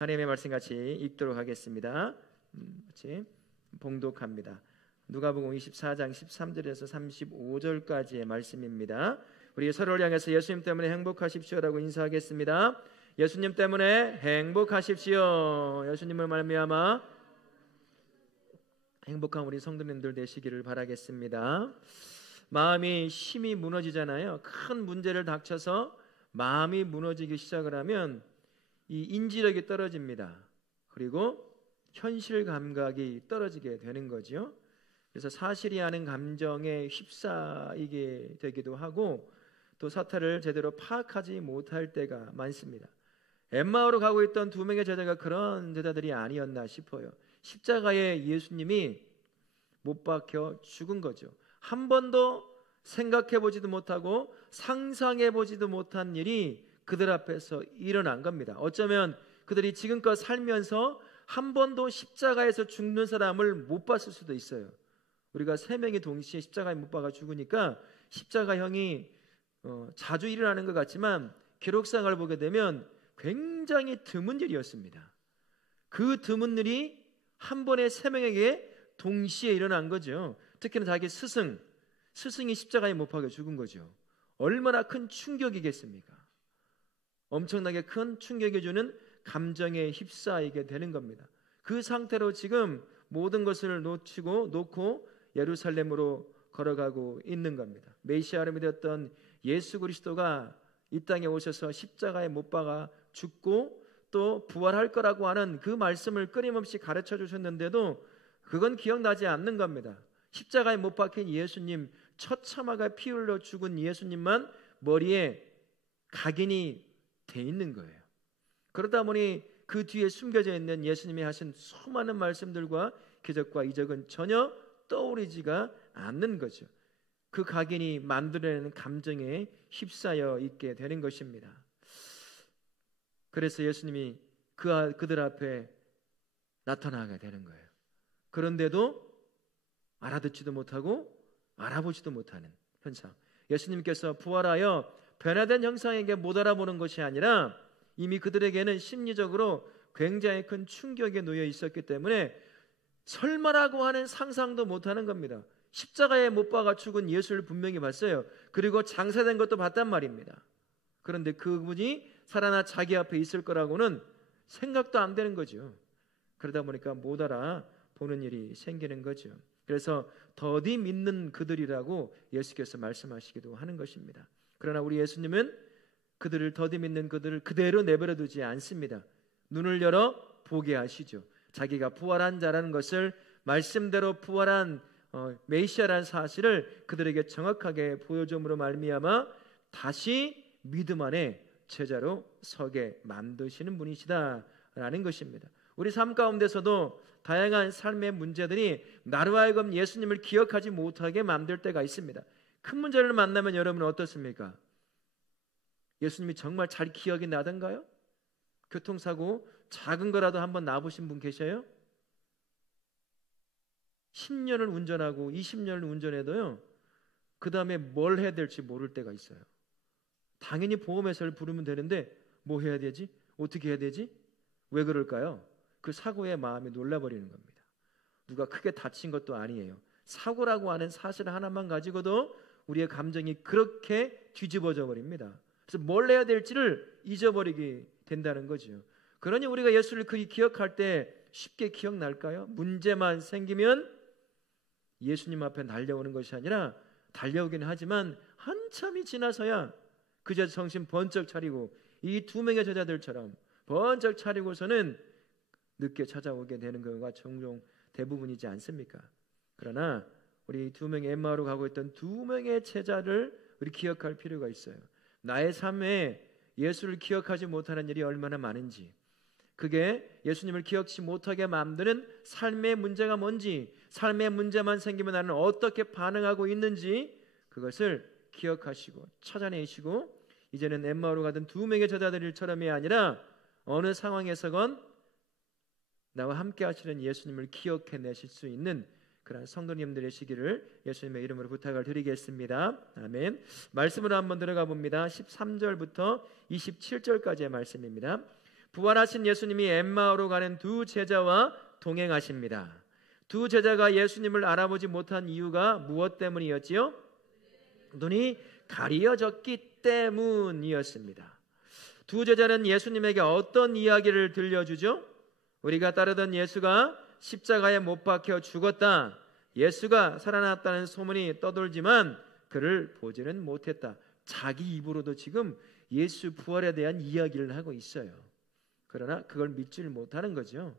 하나님의 말씀 같이 읽도록 하겠습니다. 같이 봉독합니다. 누가복음 24장 13절에서 35절까지의 말씀입니다. 우리 서로를 향해서 예수님 때문에 행복하십시오라고 인사하겠습니다. 예수님 때문에 행복하십시오. 예수님을 말미암아 행복한 우리 성도님들 되시기를 바라겠습니다. 마음이 심히 무너지잖아요. 큰 문제를 닥쳐서 마음이 무너지기 시작을 하면 이 인지력이 떨어집니다. 그리고 현실 감각이 떨어지게 되는 거죠. 그래서 사실이 아닌 감정에 휩싸이게 되기도 하고 또 사태를 제대로 파악하지 못할 때가 많습니다. 엠마오로 가고 있던 두 명의 제자가 그런 제자들이 아니었나 싶어요. 십자가에 예수님이 못 박혀 죽은 거죠. 한 번도 생각해보지도 못하고 상상해보지도 못한 일이 그들 앞에서 일어난 겁니다. 어쩌면 그들이 지금껏 살면서 한 번도 십자가에서 죽는 사람을 못 봤을 수도 있어요. 우리가 세 명이 동시에 십자가에 못 박아 죽으니까 십자가형이 자주 일어나는 것 같지만 기록상을 보게 되면 굉장히 드문 일이었습니다. 그 드문 일이 한 번에 세 명에게 동시에 일어난 거죠. 특히나 자기 스승이 십자가에 못 박혀 죽은 거죠. 얼마나 큰 충격이겠습니까? 엄청나게 큰 충격이 주는 감정에 휩싸이게 되는 겁니다. 그 상태로 지금 모든 것을 놓고 예루살렘으로 걸어가고 있는 겁니다. 메시아를 믿었던 예수 그리스도가 이 땅에 오셔서 십자가에 못 박아 죽고 또 부활할 거라고 하는 그 말씀을 끊임없이 가르쳐 주셨는데도 그건 기억나지 않는 겁니다. 십자가에 못 박힌 예수님, 처참하게 피 흘려 죽은 예수님만 머리에 각인이 돼 있는 거예요. 그러다 보니 그 뒤에 숨겨져 있는 예수님이 하신 수많은 말씀들과 기적과 이적은 전혀 떠오르지가 않는 거죠. 그 각인이 만들어내는 감정에 휩싸여 있게 되는 것입니다. 그래서 예수님이 그들 앞에 나타나게 되는 거예요. 그런데도 알아듣지도 못하고 알아보지도 못하는 현상. 예수님께서 부활하여 변화된 형상에게 못 알아보는 것이 아니라 이미 그들에게는 심리적으로 굉장히 큰 충격에 놓여 있었기 때문에 설마라고 하는 상상도 못하는 겁니다. 십자가에 못 박아 죽은 예수를 분명히 봤어요. 그리고 장사된 것도 봤단 말입니다. 그런데 그분이 살아나 자기 앞에 있을 거라고는 생각도 안 되는 거죠. 그러다 보니까 못 알아보는 일이 생기는 거죠. 그래서 더디 믿는 그들이라고 예수께서 말씀하시기도 하는 것입니다. 그러나 우리 예수님은 그들을 더디 믿는 그들을 그대로 내버려 두지 않습니다. 눈을 열어 보게 하시죠. 자기가 부활한 자라는 것을 말씀대로 부활한 메시아라는 사실을 그들에게 정확하게 보여줌으로 말미암아 다시 믿음 안에 제자로 서게 만드시는 분이시다라는 것입니다. 우리 삶 가운데서도 다양한 삶의 문제들이 나로 하여금 예수님을 기억하지 못하게 만들 때가 있습니다. 큰 문제를 만나면 여러분은 어떻습니까? 예수님이 정말 잘 기억이 나던가요? 교통사고 작은 거라도 한번 나보신 분 계셔요? 10년을 운전하고 20년을 운전해도요, 그 다음에 뭘 해야 될지 모를 때가 있어요. 당연히 보험회사를 부르면 되는데 뭐 해야 되지? 어떻게 해야 되지? 왜 그럴까요? 그 사고의 마음이 놀라버리는 겁니다. 누가 크게 다친 것도 아니에요. 사고라고 하는 사실 하나만 가지고도 우리의 감정이 그렇게 뒤집어져 버립니다. 그래서 뭘 해야 될지를 잊어버리게 된다는 거죠. 그러니 우리가 예수를 기억할 때 쉽게 기억날까요? 문제만 생기면 예수님 앞에 달려오는 것이 아니라 달려오긴 하지만 한참이 지나서야 그저 정신 번쩍 차리고 이 두 명의 제자들처럼 번쩍 차리고서는 늦게 찾아오게 되는 경우가 종종 대부분이지 않습니까? 그러나 우리 두 명의 엠마오로 가고 있던 두 명의 제자를 우리 기억할 필요가 있어요. 나의 삶에 예수를 기억하지 못하는 일이 얼마나 많은지, 그게 예수님을 기억치 못하게 만드는 삶의 문제가 뭔지, 삶의 문제만 생기면 나는 어떻게 반응하고 있는지 그것을 기억하시고 찾아내시고 이제는 엠마오로 가던 두 명의 제자들처럼이 아니라 어느 상황에서건 나와 함께 하시는 예수님을 기억해내실 수 있는 그런 성도님들의 시기를 예수님의 이름으로 부탁을 드리겠습니다. 아멘. 말씀으로 한번 들어가 봅니다. 13절부터 27절까지의 말씀입니다. 부활하신 예수님이 엠마오로 가는 두 제자와 동행하십니다. 두 제자가 예수님을 알아보지 못한 이유가 무엇 때문이었지요? 눈이 가려졌기 때문이었습니다. 두 제자는 예수님에게 어떤 이야기를 들려주죠? 우리가 따르던 예수가 십자가에 못 박혀 죽었다, 예수가 살아났다는 소문이 떠돌지만 그를 보지는 못했다. 자기 입으로도 지금 예수 부활에 대한 이야기를 하고 있어요. 그러나 그걸 믿지를 못하는 거죠.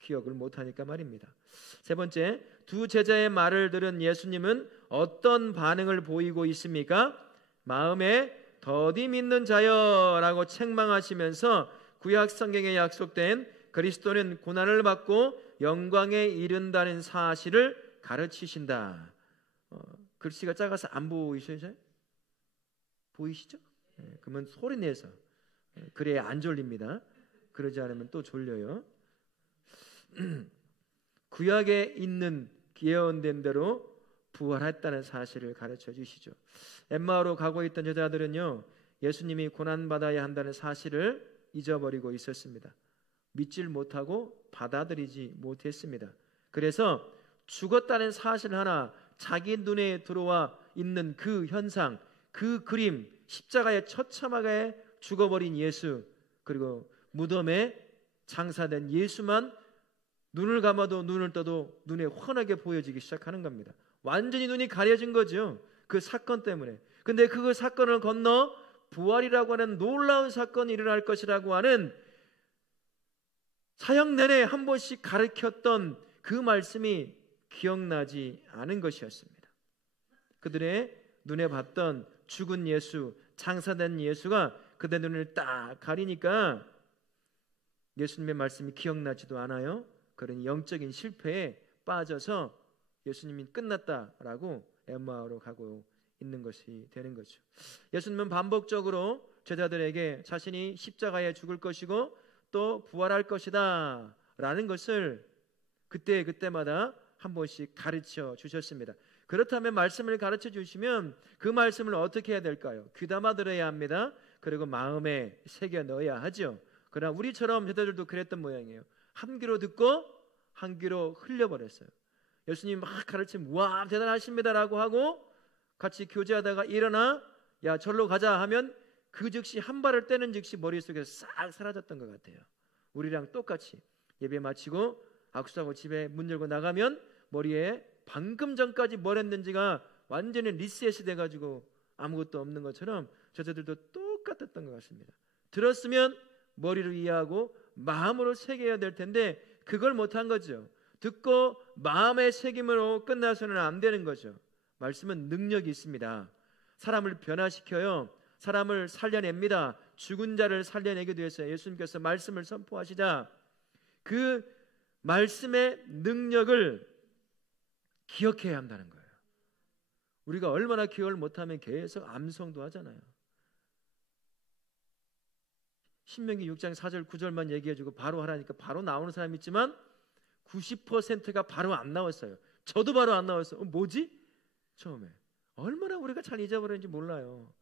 기억을 못하니까 말입니다. 세 번째, 두 제자의 말을 들은 예수님은 어떤 반응을 보이고 있습니까? 마음에 더디 믿는 자여라고 책망하시면서 구약 성경에 약속된 그리스도는 고난을 받고 영광에 이른다는 사실을 가르치신다. 글씨가 작아서 안 보이시죠? 보이시죠? 그러면 소리 내서 그래야 안 졸립니다. 그러지 않으면 또 졸려요. 구약에 있는 예언된 대로 부활했다는 사실을 가르쳐 주시죠. 엠마오로 가고 있던 제자들은요, 예수님이 고난받아야 한다는 사실을 잊어버리고 있었습니다. 믿질 못하고 받아들이지 못했습니다. 그래서 죽었다는 사실 하나, 자기 눈에 들어와 있는 그 현상, 그 그림, 십자가에 처참하게 죽어버린 예수, 그리고 무덤에 장사된 예수만 눈을 감아도 눈을 떠도 눈에 훤하게 보여지기 시작하는 겁니다. 완전히 눈이 가려진 거죠. 그 사건 때문에. 근데 그 사건을 건너 부활이라고 하는 놀라운 사건이 일어날 것이라고 하는 사역 내내 한 번씩 가르쳤던 그 말씀이 기억나지 않은 것이었습니다. 그들의 눈에 봤던 죽은 예수, 장사된 예수가 그들 눈을 딱 가리니까 예수님의 말씀이 기억나지도 않아요. 그런 영적인 실패에 빠져서 예수님이 끝났다라고 엠마오로 가고 있는 것이 되는 거죠. 예수님은 반복적으로 제자들에게 자신이 십자가에 죽을 것이고 또 부활할 것이다 라는 것을 그때마다 한 번씩 가르쳐 주셨습니다. 그렇다면 말씀을 가르쳐 주시면 그 말씀을 어떻게 해야 될까요? 귀담아 들어야 합니다. 그리고 마음에 새겨 넣어야 하죠. 그러나 우리처럼 제자들도 그랬던 모양이에요. 한 귀로 듣고 한 귀로 흘려버렸어요. 예수님 막 가르치면 와 대단하십니다라고 하고 같이 교제하다가 일어나 야 절로 가자 하면 그 즉시 한 발을 떼는 즉시 머릿속에서 싹 사라졌던 것 같아요. 우리랑 똑같이 예배 마치고 악수하고 집에 문 열고 나가면 머리에 방금 전까지 뭘 했는지가 완전히 리셋이 돼가지고 아무것도 없는 것처럼 저자들도 똑같았던 것 같습니다. 들었으면 머리로 이해하고 마음으로 새겨야 될 텐데 그걸 못한 거죠. 듣고 마음의 새김으로 끝나서는 안 되는 거죠. 말씀은 능력이 있습니다. 사람을 변화시켜요. 사람을 살려냅니다. 죽은 자를 살려내기도 했어요. 예수님께서 말씀을 선포하시자 그 말씀의 능력을 기억해야 한다는 거예요. 우리가 얼마나 기억을 못하면 계속 암송도 하잖아요. 신명기 6장 4절 9절만 얘기해주고 바로 하라니까 바로 나오는 사람이 있지만 90%가 바로 안 나왔어요. 저도 바로 안 나왔어요. 뭐지? 처음에 얼마나 우리가 잘 잊어버렸는지 몰라요.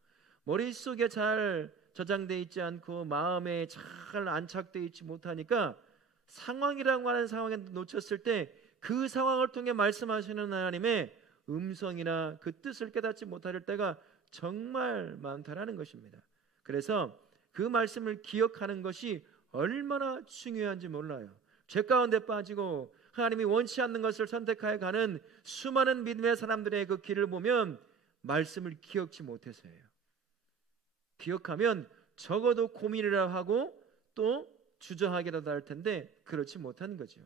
머릿속에 잘 저장되어 있지 않고 마음에 잘 안착되어 있지 못하니까 상황이라고 하는 상황에 놓쳤을 때 그 상황을 통해 말씀하시는 하나님의 음성이나 그 뜻을 깨닫지 못할 때가 정말 많다라는 것입니다. 그래서 그 말씀을 기억하는 것이 얼마나 중요한지 몰라요. 죄 가운데 빠지고 하나님이 원치 않는 것을 선택하여 가는 수많은 믿음의 사람들의 그 길을 보면 말씀을 기억지 못해서예요. 기억하면 적어도 고민이라 하고 또 주저하기라도 할 텐데 그렇지 못하는 거죠.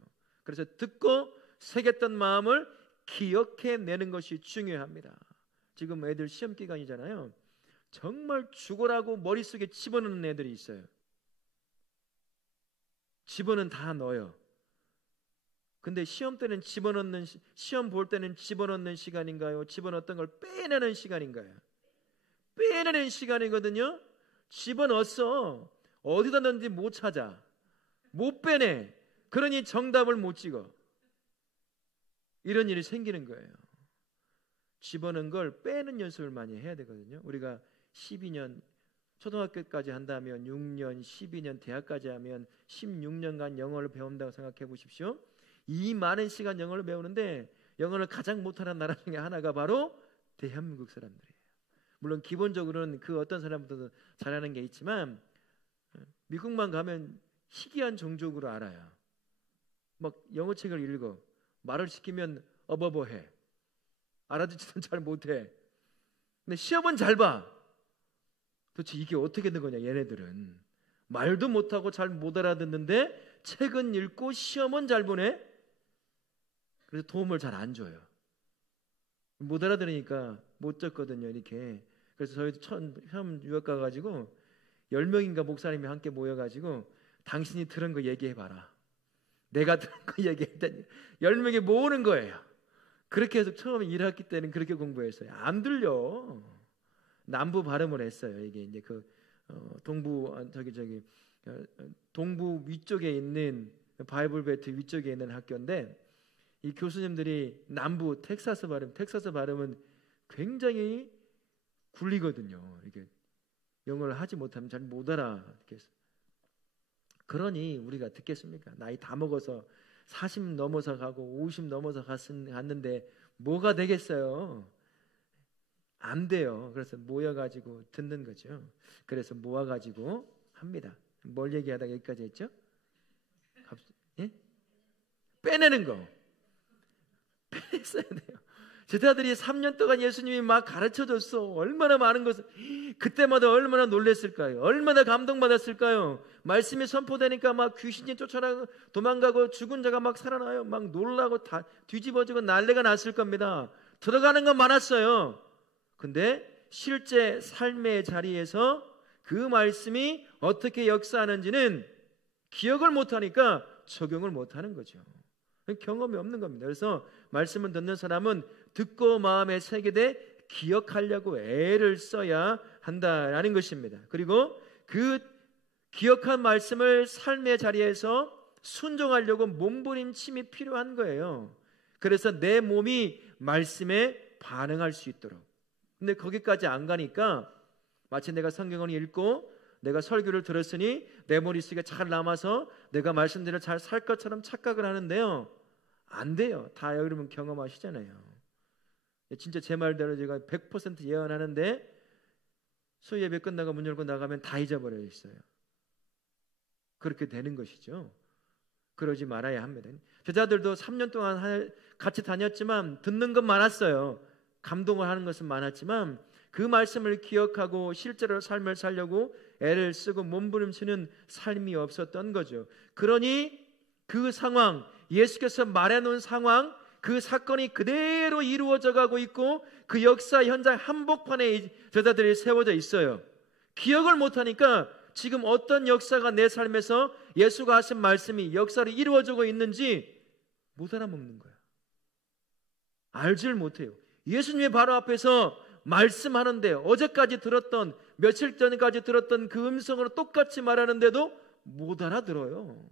그래서 듣고 새겼던 마음을 기억해내는 것이 중요합니다. 지금 애들 시험 기간이잖아요. 정말 죽어라고 머릿속에 집어넣는 애들이 있어요. 집어는 다 넣어요. 근데 시험 때는 집어넣는, 시험 볼 때는 집어넣는 시간인가요? 집어넣었던 걸 빼내는 시간인가요? 빼내는 시간이거든요. 집어넣었어. 어디다 넣는지 못 찾아. 못 빼내. 그러니 정답을 못 찍어. 이런 일이 생기는 거예요. 집어넣은 걸 빼는 연습을 많이 해야 되거든요. 우리가 12년 초등학교까지 한다면 6년, 12년, 대학까지 하면 16년간 영어를 배운다고 생각해 보십시오. 이 많은 시간 영어를 배우는데 영어를 가장 못하는 나라 중에 하나가 바로 대한민국 사람들이에요. 물론 기본적으로는 그 어떤 사람보다도 잘하는 게 있지만 미국만 가면 희귀한 종족으로 알아요. 막 영어 책을 읽어. 말을 시키면 어버버해. 알아듣지도 잘 못해. 근데 시험은 잘 봐. 도대체 이게 어떻게 된 거냐 얘네들은. 말도 못하고 잘 못 알아듣는데 책은 읽고 시험은 잘 보네. 그래서 도움을 잘 안 줘요. 못 알아들으니까 못 적거든요 이렇게. 그래서 저희도 처음 유학 가가지고 10명인가 목사님이 함께 모여가지고 당신이 들은 거 얘기해봐라. 내가 들은 거 얘기했더니 10명이 모으는 거예요. 그렇게 해서 처음에 1학기 때는 그렇게 공부했어요. 안 들려. 남부 발음을 했어요. 이게 이제 그 동부 위쪽에 있는 바이블 벨트 위쪽에 있는 학교인데 이 교수님들이 남부 텍사스 발음은 굉장히 굴리거든요. 이게 영어를 하지 못하면 잘 못 알아듣겠어. 그러니 우리가 듣겠습니까? 나이 다 먹어서 40 넘어서 가고 50 넘어서 갔는데 뭐가 되겠어요? 안 돼요. 그래서 모여가지고 듣는 거죠. 그래서 모아가지고 합니다. 뭘 얘기하다가 여기까지 했죠? 예? 빼내는 거. 빼냈어야 돼요. 제자들이 3년 동안 예수님이 막 가르쳐줬어. 얼마나 많은 것을. 그때마다 얼마나 놀랬을까요? 얼마나 감동받았을까요? 말씀이 선포되니까 막 귀신이 쫓아나고 도망가고 죽은 자가 막 살아나요. 막 놀라고 다 뒤집어지고 난리가 났을 겁니다. 들어가는 건 많았어요. 근데 실제 삶의 자리에서 그 말씀이 어떻게 역사하는지는 기억을 못하니까 적용을 못하는 거죠. 경험이 없는 겁니다. 그래서 말씀을 듣는 사람은 듣고 마음에 새기되 기억하려고 애를 써야 한다라는 것입니다. 그리고 그 기억한 말씀을 삶의 자리에서 순종하려고 몸부림침이 필요한 거예요. 그래서 내 몸이 말씀에 반응할 수 있도록. 근데 거기까지 안 가니까 마치 내가 성경을 읽고 내가 설교를 들었으니 내 머릿속에 잘 남아서 내가 말씀대로 잘 살 것처럼 착각을 하는데요. 안 돼요. 다 여러분 경험하시잖아요. 진짜 제 말대로 제가 100% 예언하는데 수예배 끝나고 문 열고 나가면 다 잊어버려 있어요. 그렇게 되는 것이죠. 그러지 말아야 합니다. 제자들도 3년 동안 같이 다녔지만 듣는 건 많았어요. 감동을 하는 것은 많았지만 그 말씀을 기억하고 실제로 삶을 살려고 애를 쓰고 몸부림치는 삶이 없었던 거죠. 그러니 그 상황, 예수께서 말해놓은 상황, 그 사건이 그대로 이루어져 가고 있고 그 역사 현장 한복판에 제자들이 세워져 있어요. 기억을 못하니까 지금 어떤 역사가 내 삶에서 예수가 하신 말씀이 역사로 이루어지고 있는지 못 알아먹는 거야. 알지를 못해요. 예수님의 바로 앞에서 말씀하는데 어제까지 들었던 며칠 전까지 들었던 그 음성으로 똑같이 말하는데도 못 알아들어요.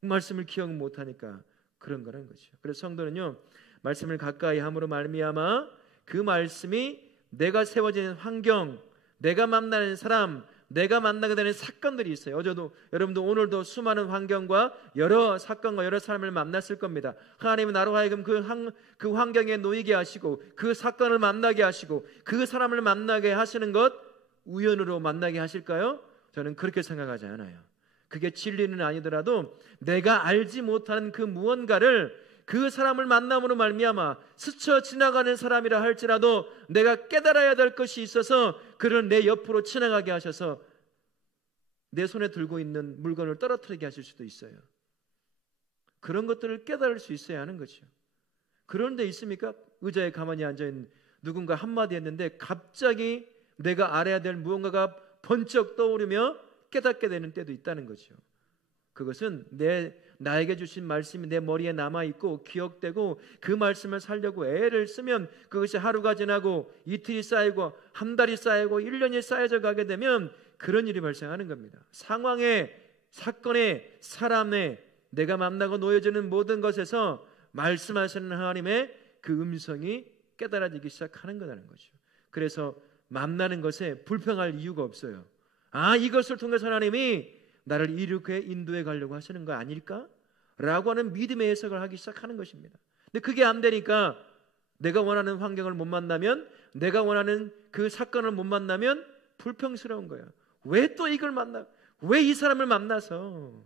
말씀을 기억 못하니까 그런 거라는 거죠. 그래서 성도는요 말씀을 가까이 함으로 말미암아 그 말씀이 내가 세워지는 환경, 내가 만나는 사람, 내가 만나게 되는 사건들이 있어요. 어제도 여러분도 오늘도 수많은 환경과 여러 사건과 여러 사람을 만났을 겁니다. 하나님은 나로 하여금 그 환경에 놓이게 하시고 그 사건을 만나게 하시고 그 사람을 만나게 하시는 것 우연으로 만나게 하실까요? 저는 그렇게 생각하지 않아요. 그게 진리는 아니더라도 내가 알지 못하는 그 무언가를 그 사람을 만남으로 말미암아 스쳐 지나가는 사람이라 할지라도 내가 깨달아야 될 것이 있어서 그를 내 옆으로 지나가게 하셔서 내 손에 들고 있는 물건을 떨어뜨리게 하실 수도 있어요. 그런 것들을 깨달을 수 있어야 하는 거죠. 그런 데 있습니까? 의자에 가만히 앉아있는 누군가 한마디 했는데 갑자기 내가 알아야 될 무언가가 번쩍 떠오르며 깨닫게 되는 때도 있다는 거죠. 그것은 나에게 주신 말씀이 내 머리에 남아있고 기억되고 그 말씀을 살려고 애를 쓰면 그것이 하루가 지나고 이틀이 쌓이고 한 달이 쌓이고 1년이 쌓여져 가게 되면 그런 일이 발생하는 겁니다. 상황에, 사건에, 사람에 내가 만나고 놓여지는 모든 것에서 말씀하시는 하나님의 그 음성이 깨달아지기 시작하는 거라는 거죠. 그래서 만나는 것에 불평할 이유가 없어요. 이것을 통해서 하나님이 나를 이렇게 인도해 가려고 하시는 거 아닐까? 라고 하는 믿음의 해석을 하기 시작하는 것입니다. 근데 그게 안 되니까 내가 원하는 환경을 못 만나면, 내가 원하는 그 사건을 못 만나면 불평스러운 거예요. 왜 또 이걸 만나? 왜 이 사람을 만나서?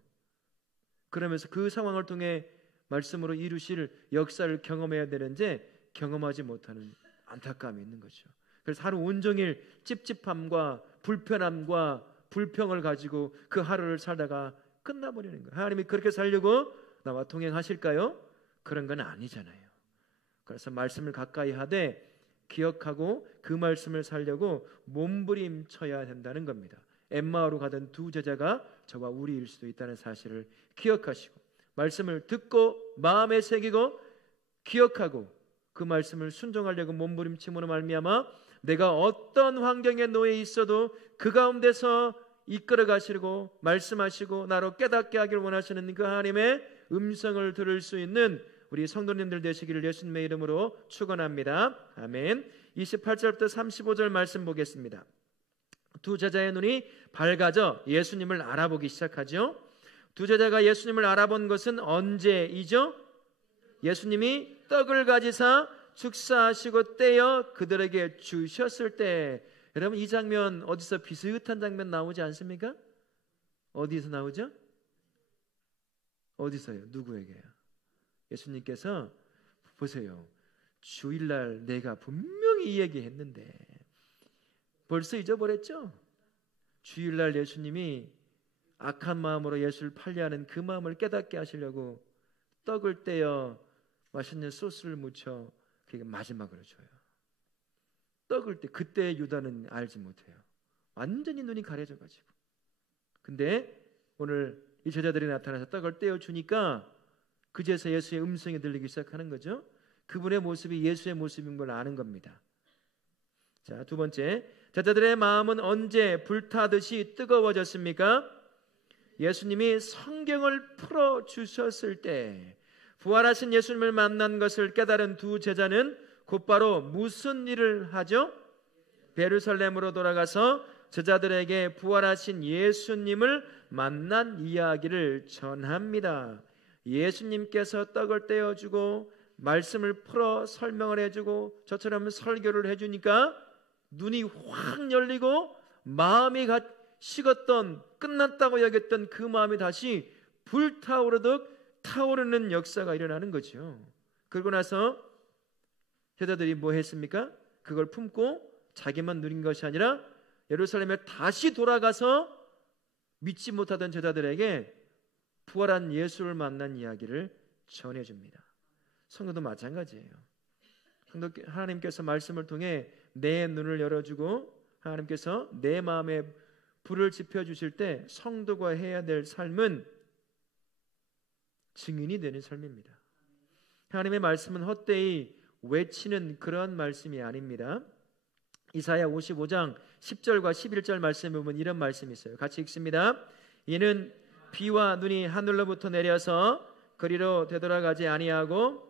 그러면서 그 상황을 통해 말씀으로 이루실 역사를 경험해야 되는데 경험하지 못하는 안타까움이 있는 거죠. 그래서 하루 온종일 찝찝함과 불편함과 불평을 가지고 그 하루를 살다가 끝나버리는 거예요. 하나님이 그렇게 살려고 나와 동행하실까요? 그런 건 아니잖아요. 그래서 말씀을 가까이 하되 기억하고 그 말씀을 살려고 몸부림쳐야 된다는 겁니다. 엠마오로 가던 두 제자가 저와 우리일 수도 있다는 사실을 기억하시고, 말씀을 듣고 마음에 새기고 기억하고 그 말씀을 순종하려고 몸부림침으로 말미암아 내가 어떤 환경에 놓여 있어도 그 가운데서 이끌어 가시고 말씀하시고 나로 깨닫게 하길 원하시는 그 하나님의 음성을 들을 수 있는 우리 성도님들 되시기를 예수님의 이름으로 축원합니다. 아멘. 28절부터 35절 말씀 보겠습니다. 두 제자의 눈이 밝아져 예수님을 알아보기 시작하죠. 두 제자가 예수님을 알아본 것은 언제이죠? 예수님이 떡을 가지사 축사하시고 떼어 그들에게 주셨을 때. 여러분, 이 장면 어디서 비슷한 장면 나오지 않습니까? 어디서 나오죠? 어디서요? 누구에게요? 예수님께서 보세요. 주일날 내가 분명히 이 얘기했는데 벌써 잊어버렸죠? 주일날 예수님이 악한 마음으로 예수를 팔려하는 그 마음을 깨닫게 하시려고 떡을 떼어 맛있는 소스를 묻혀 그게 마지막으로 줘요. 떡을 떼, 그때 유다는 알지 못해요. 완전히 눈이 가려져가지고. 근데 오늘 이 제자들이 나타나서 떡을 떼어 주니까 그제서 예수의 음성이 들리기 시작하는 거죠. 그분의 모습이 예수의 모습인 걸 아는 겁니다. 자, 두 번째, 제자들의 마음은 언제 불타듯이 뜨거워졌습니까? 예수님이 성경을 풀어주셨을 때, 부활하신 예수님을 만난 것을 깨달은 두 제자는 곧바로 무슨 일을 하죠? 베르살렘으로 돌아가서 제자들에게 부활하신 예수님을 만난 이야기를 전합니다. 예수님께서 떡을 떼어주고 말씀을 풀어 설명을 해주고 저처럼 설교를 해주니까 눈이 확 열리고 마음이 식었던, 끝났다고 여겼던 그 마음이 다시 불타오르듯 타오르는 역사가 일어나는 거죠. 그러고 나서 제자들이 뭐 했습니까? 그걸 품고 자기만 누린 것이 아니라 예루살렘에 다시 돌아가서 믿지 못하던 제자들에게 부활한 예수를 만난 이야기를 전해줍니다. 성도도 마찬가지예요. 하나님께서 말씀을 통해 내 눈을 열어주고 하나님께서 내 마음에 불을 지펴주실 때 성도가 해야 될 삶은 증인이 되는 삶입니다. 하나님의 말씀은 헛되이 외치는 그런 말씀이 아닙니다. 이사야 55장 10절과 11절 말씀에 보면 이런 말씀이 있어요. 같이 읽습니다. 이는 비와 눈이 하늘로부터 내려서 그리로 되돌아가지 아니하고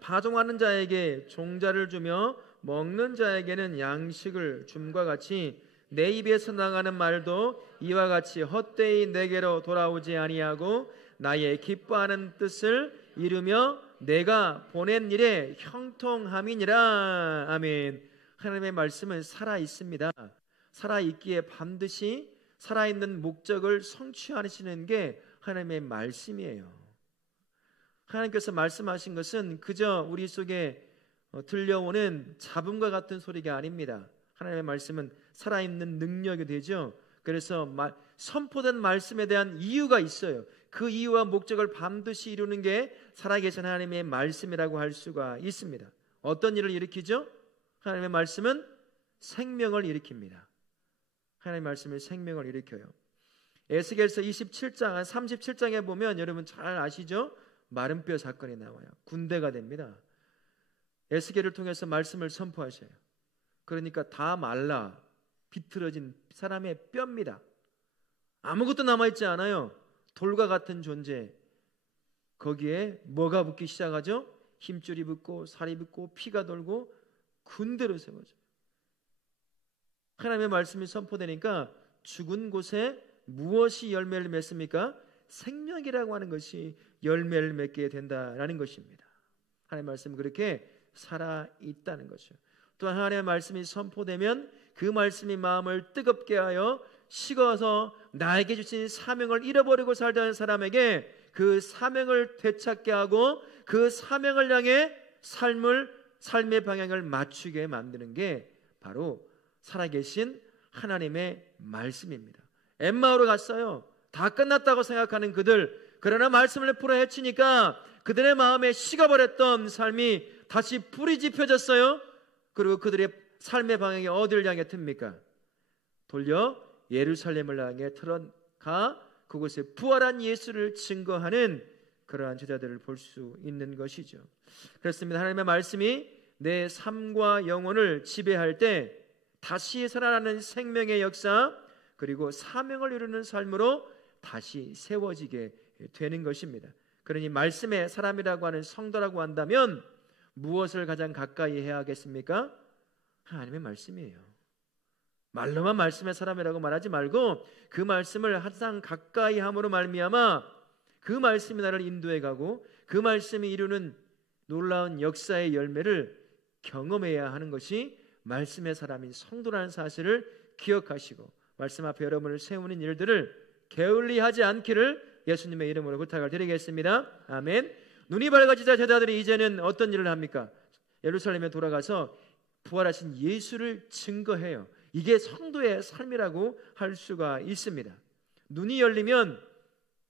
파종하는 자에게 종자를 주며 먹는 자에게는 양식을 줌과 같이 내 입에서 나가는 말도 이와 같이 헛되이 내게로 돌아오지 아니하고 나의 기뻐하는 뜻을 이루며 내가 보낸 일에 형통함이니라. 아멘. 하나님의 말씀은 살아있습니다. 살아있기에 반드시 살아있는 목적을 성취하시는 게 하나님의 말씀이에요. 하나님께서 말씀하신 것은 그저 우리 속에 들려오는 잡음과 같은 소리가 아닙니다. 하나님의 말씀은 살아있는 능력이 되죠. 그래서 선포된 말씀에 대한 이유가 있어요. 그 이유와 목적을 반드시 이루는 게 살아계신 하나님의 말씀이라고 할 수가 있습니다. 어떤 일을 일으키죠? 하나님의 말씀은 생명을 일으킵니다. 하나님의 말씀은 생명을 일으켜요. 에스겔서 27장 37장에 보면 여러분 잘 아시죠? 마른 뼈 사건이 나와요. 군대가 됩니다. 에스겔을 통해서 말씀을 선포하셔요. 그러니까 다 말라 비틀어진 사람의 뼈입니다. 아무것도 남아있지 않아요. 돌과 같은 존재. 거기에 뭐가 붙기 시작하죠? 힘줄이 붙고 살이 붙고 피가 돌고 군대로 세워져요. 하나님의 말씀이 선포되니까 죽은 곳에 무엇이 열매를 맺습니까? 생명이라고 하는 것이 열매를 맺게 된다라는 것입니다. 하나님의 말씀은 그렇게 살아있다는 거죠. 또한 하나님의 말씀이 선포되면 그 말씀이 마음을 뜨겁게 하여 식어서 나에게 주신 사명을 잃어버리고 살던 사람에게 그 사명을 되찾게 하고 그 사명을 향해 삶의 방향을 맞추게 만드는 게 바로 살아계신 하나님의 말씀입니다. 엠마오로 갔어요. 다 끝났다고 생각하는 그들, 그러나 말씀을 풀어 헤치니까 그들의 마음에 식어버렸던 삶이 다시 불이 지펴졌어요. 그리고 그들의 삶의 방향이 어디를 향해 틉니까? 돌려 예루살렘을 향해 들어가 그곳에 부활한 예수를 증거하는 그러한 제자들을 볼 수 있는 것이죠. 그렇습니다. 하나님의 말씀이 내 삶과 영혼을 지배할 때 다시 살아나는 생명의 역사, 그리고 사명을 이루는 삶으로 다시 세워지게 되는 것입니다. 그러니 말씀의 사람이라고 하는 성도라고 한다면 무엇을 가장 가까이 해야 하겠습니까? 하나님의 말씀이에요. 말로만 말씀의 사람이라고 말하지 말고 그 말씀을 항상 가까이 함으로 말미암아 그 말씀이 나를 인도해 가고 그 말씀이 이루는 놀라운 역사의 열매를 경험해야 하는 것이 말씀의 사람인 성도라는 사실을 기억하시고 말씀 앞에 여러분을 세우는 일들을 게을리하지 않기를 예수님의 이름으로 부탁을 드리겠습니다. 아멘. 눈이 밝아지자 제자들이 이제는 어떤 일을 합니까? 예루살렘에 돌아가서 부활하신 예수를 증거해요. 이게 성도의 삶이라고 할 수가 있습니다. 눈이 열리면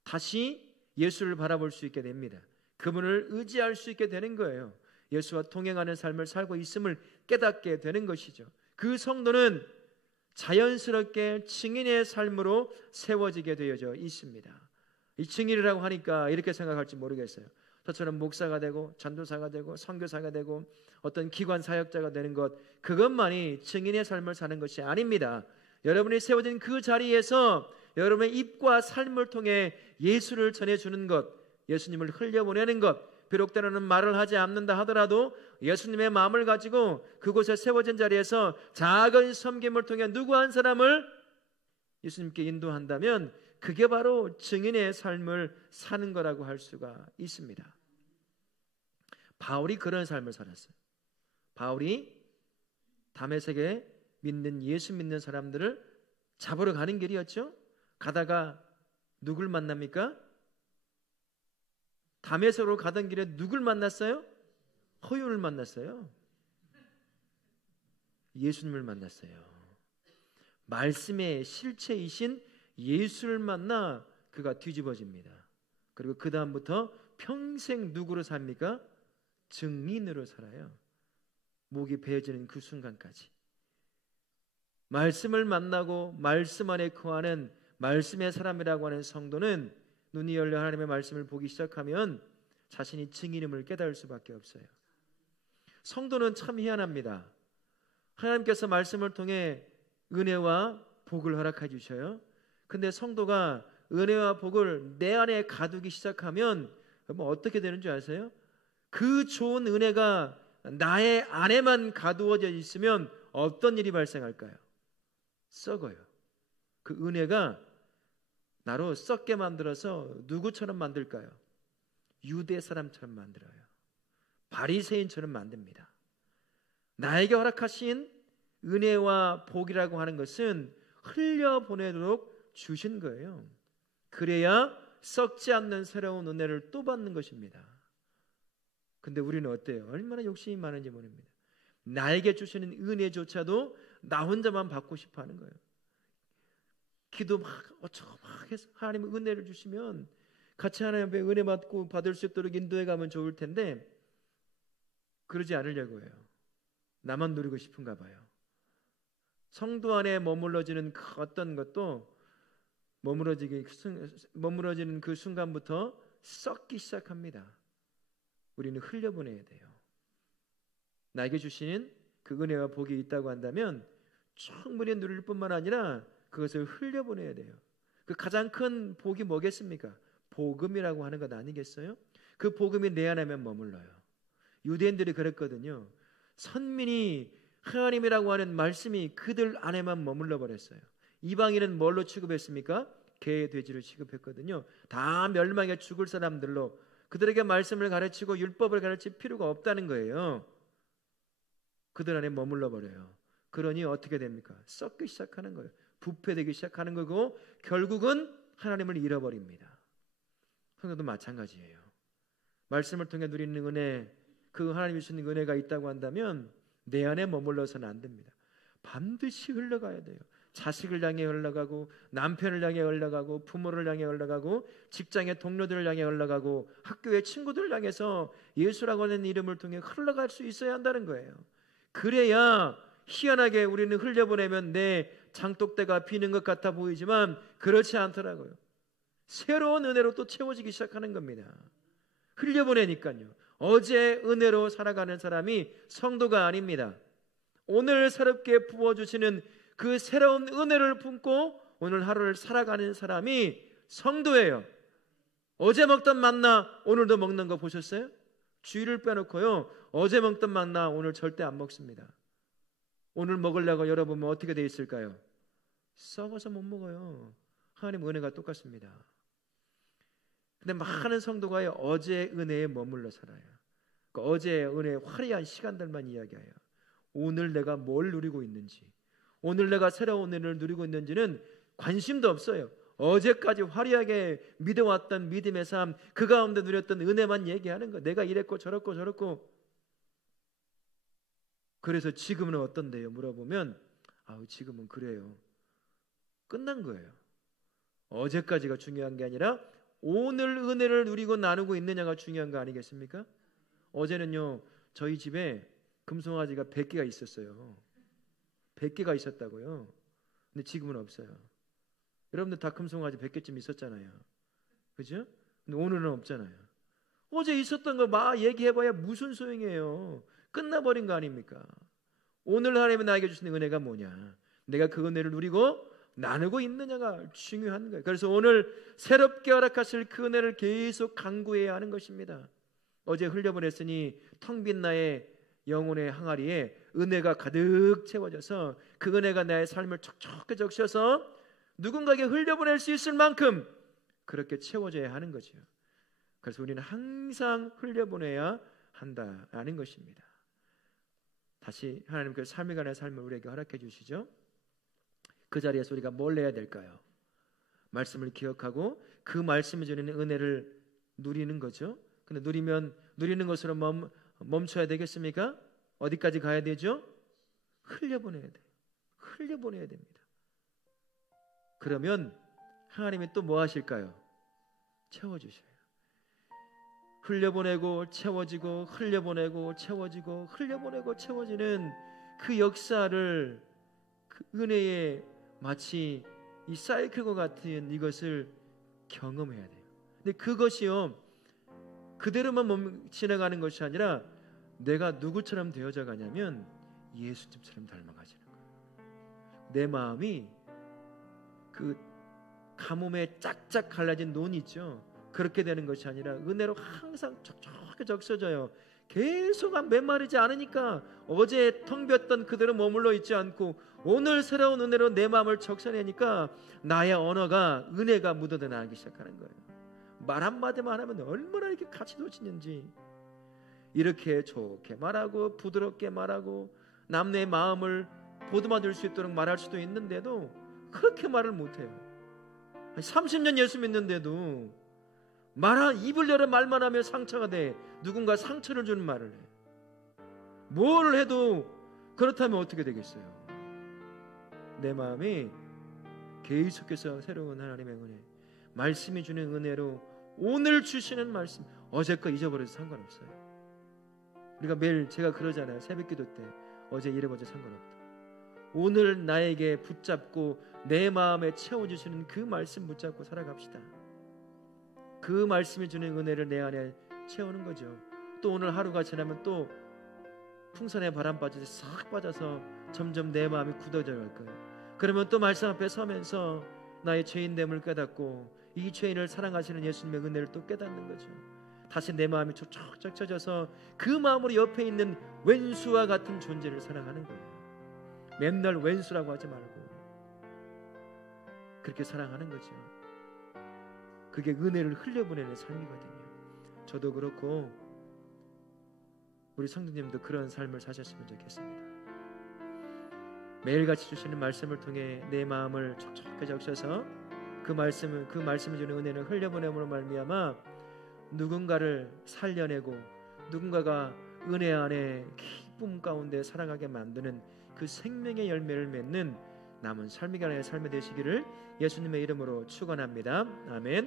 다시 예수를 바라볼 수 있게 됩니다. 그분을 의지할 수 있게 되는 거예요. 예수와 동행하는 삶을 살고 있음을 깨닫게 되는 것이죠. 그 성도는 자연스럽게 증인의 삶으로 세워지게 되어져 있습니다. 이 증인이라고 하니까 이렇게 생각할지 모르겠어요. 저처럼 목사가 되고 전도사가 되고 선교사가 되고 어떤 기관 사역자가 되는 것, 그것만이 증인의 삶을 사는 것이 아닙니다. 여러분이 세워진 그 자리에서 여러분의 입과 삶을 통해 예수를 전해주는 것, 예수님을 흘려보내는 것, 비록 때로는 말을 하지 않는다 하더라도 예수님의 마음을 가지고 그곳에 세워진 자리에서 작은 섬김을 통해 누구 한 사람을 예수님께 인도한다면 그게 바로 증인의 삶을 사는 거라고 할 수가 있습니다. 바울이 그런 삶을 살았어요. 바울이 다메섹에 믿는 예수 믿는 사람들을 잡으러 가는 길이었죠. 가다가 누굴 만납니까? 다메섹으로 가던 길에 누굴 만났어요? 허윤을 만났어요. 예수님을 만났어요. 말씀의 실체이신 예수를 만나 그가 뒤집어집니다. 그리고 그 다음부터 평생 누구로 삽니까? 증인으로 살아요. 목이 베어지는 그 순간까지. 말씀을 만나고 말씀 안에 거하는 말씀의 사람이라고 하는 성도는 눈이 열려 하나님의 말씀을 보기 시작하면 자신이 증인임을 깨달을 수밖에 없어요. 성도는 참 희한합니다. 하나님께서 말씀을 통해 은혜와 복을 허락해 주셔요. 근데 성도가 은혜와 복을 내 안에 가두기 시작하면 어떻게 되는 줄 아세요? 그 좋은 은혜가 나의 안에만 가두어져 있으면 어떤 일이 발생할까요? 썩어요. 그 은혜가 나로 썩게 만들어서 누구처럼 만들까요? 유대 사람처럼 만들어요. 바리새인처럼 만듭니다. 나에게 허락하신 은혜와 복이라고 하는 것은 흘려보내도록 주신 거예요. 그래야 썩지 않는 새로운 은혜를 또 받는 것입니다. 근데 우리는 어때요? 얼마나 욕심이 많은지 모릅니다. 나에게 주시는 은혜조차도 나 혼자만 받고 싶어 하는 거예요. 기도 막 해서 하나님의 은혜를 주시면 같이 하나님의 은혜 받고 받을 수 있도록 인도해 가면 좋을 텐데 그러지 않으려고 해요. 나만 누리고 싶은가 봐요. 성도 안에 머물러지는 그 어떤 것도 머물러지는 그 순간부터 썩기 시작합니다. 우리는 흘려보내야 돼요. 나에게 주시는 그 은혜와 복이 있다고 한다면 충분히 누릴 뿐만 아니라 그것을 흘려보내야 돼요. 그 가장 큰 복이 뭐겠습니까? 복음이라고 하는 것 아니겠어요? 그 복음이 내 안에만 머물러요. 유대인들이 그랬거든요. 선민이 하나님이라고 하는 말씀이 그들 안에만 머물러 버렸어요. 이방인은 뭘로 취급했습니까? 개, 돼지로 취급했거든요. 다 멸망에 죽을 사람들로 그들에게 말씀을 가르치고 율법을 가르칠 필요가 없다는 거예요. 그들 안에 머물러 버려요. 그러니 어떻게 됩니까? 썩기 시작하는 거예요. 부패되기 시작하는 거고 결국은 하나님을 잃어버립니다. 성도도 마찬가지예요. 말씀을 통해 누리는 은혜, 그 하나님이 주시는 은혜가 있다고 한다면 내 안에 머물러서는 안 됩니다. 반드시 흘러가야 돼요. 자식을 향해 흘러가고 남편을 향해 흘러가고 부모를 향해 흘러가고 직장의 동료들을 향해 흘러가고 학교의 친구들을 향해서 예수라고 하는 이름을 통해 흘러갈 수 있어야 한다는 거예요. 그래야 희한하게 우리는 흘려보내면 내 장독대가 비는 것 같아 보이지만 그렇지 않더라고요. 새로운 은혜로 또 채워지기 시작하는 겁니다. 흘려보내니까요. 어제 은혜로 살아가는 사람이 성도가 아닙니다. 오늘 새롭게 부어주시는 그 새로운 은혜를 품고 오늘 하루를 살아가는 사람이 성도예요. 어제 먹던 만나 오늘도 먹는 거 보셨어요? 주일을 빼놓고요, 어제 먹던 만나 오늘 절대 안 먹습니다. 오늘 먹으려고 열어보면 어떻게 돼 있을까요? 썩어서 못 먹어요. 하나님 은혜가 똑같습니다. 근데 많은 성도가 어제의 은혜에 머물러 살아요. 그 어제의 은혜의 화려한 시간들만 이야기해요. 오늘 내가 뭘 누리고 있는지, 오늘 내가 새로운 은혜를 누리고 있는지는 관심도 없어요. 어제까지 화려하게 믿어왔던 믿음의 삶, 그 가운데 누렸던 은혜만 얘기하는 거. 내가 이랬고 저랬고 저랬고. 그래서 지금은 어떤데요? 물어보면 지금은 그래요. 끝난 거예요. 어제까지가 중요한 게 아니라 오늘 은혜를 누리고 나누고 있느냐가 중요한 거 아니겠습니까? 어제는요, 저희 집에 금송아지가 100개가 있었어요. 100개가 있었다고요. 근데 지금은 없어요. 여러분들 다 금송아지 100개쯤 있었잖아요. 그죠? 근데 오늘은 없잖아요. 어제 있었던 거 막 얘기해봐야 무슨 소용이에요. 끝나버린 거 아닙니까? 오늘 하나님이 나에게 주신 은혜가 뭐냐, 내가 그 은혜를 누리고 나누고 있느냐가 중요한 거예요. 그래서 오늘 새롭게 허락하실 그 은혜를 계속 간구해야 하는 것입니다. 어제 흘려보냈으니 텅 빈 나의 영혼의 항아리에 은혜가 가득 채워져서 그 은혜가 나의 삶을 촉촉하게 적셔서 누군가에게 흘려보낼 수 있을 만큼 그렇게 채워져야 하는 거죠. 그래서 우리는 항상 흘려보내야 한다라는 것입니다. 다시 하나님께서 삶에 관한 삶을 우리에게 허락해 주시죠. 그 자리에서 우리가 뭘 해야 될까요? 말씀을 기억하고 그 말씀이 주는 은혜를 누리는 거죠. 근데 누리는 것으로 멈춰야 되겠습니까? 어디까지 가야 되죠? 흘려보내야 돼요. 흘려보내야 됩니다. 그러면 하나님이 또 뭐 하실까요? 채워주셔요. 흘려보내고 채워지고 흘려보내고 채워지고 흘려보내고 채워지는 그 역사를, 그 은혜의 마치 이 사이클과 같은 이것을 경험해야 돼요. 근데 그것이요, 그대로만 지나가는 것이 아니라 내가 누구처럼 되어져 가냐면 예수님처럼 닮아가지는 거예요. 내 마음이 그 가뭄에 짝짝 갈라진 논이 있죠. 그렇게 되는 것이 아니라 은혜로 항상 촉촉하게 적셔져요. 계속 메마르지 않으니까 어제 텅 비었던 그대로 머물러 있지 않고 오늘 새로운 은혜로 내 마음을 적셔내니까 나의 언어가 은혜가 묻어져 나가기 시작하는 거예요. 말 한마디만 하면 얼마나 이렇게 같이 놓치는지, 이렇게 좋게 말하고 부드럽게 말하고 남의 마음을 보듬어줄 수 있도록 말할 수도 있는데도 그렇게 말을 못해요. 30년 예수 믿는데도 입을 열어 말만 하면 상처가 돼. 누군가 상처를 주는 말을 해. 뭘 해도 그렇다면 어떻게 되겠어요? 내 마음이 계속해서 새로운 하나님의 은혜, 말씀이 주는 은혜로 오늘 주시는 말씀, 어제 거 잊어버려도 상관없어요. 우리가 매일 제가 그러잖아요. 새벽기도 때 어제 잃어버려도 상관없다. 오늘 나에게 붙잡고 내 마음에 채워주시는 그 말씀 붙잡고 살아갑시다. 그 말씀이 주는 은혜를 내 안에 채우는 거죠. 또 오늘 하루가 지나면 또 풍선에 바람 빠지듯이 싹 빠져서 점점 내 마음이 굳어져 갈 거예요. 그러면 또 말씀 앞에 서면서 나의 죄인됨을 깨닫고 이 죄인을 사랑하시는 예수님의 은혜를 또 깨닫는 거죠. 다시 내 마음이 촉촉 쳐져서 그 마음으로 옆에 있는 왼수와 같은 존재를 사랑하는 거예요. 맨날 왼수라고 하지 말고 그렇게 사랑하는 거죠. 그게 은혜를 흘려보내는 삶이거든요. 저도 그렇고 우리 성도님도 그런 삶을 사셨으면 좋겠습니다. 매일같이 주시는 말씀을 통해 내 마음을 촉촉하게 적셔서 그 말씀을 주는 은혜를 흘려보내므로 말미암아 누군가를 살려내고 누군가가 은혜 안에 기쁨 가운데 살아가게 만드는 그 생명의 열매를 맺는 남은 삶이 되시기를 예수님의 이름으로 축원합니다. 아멘.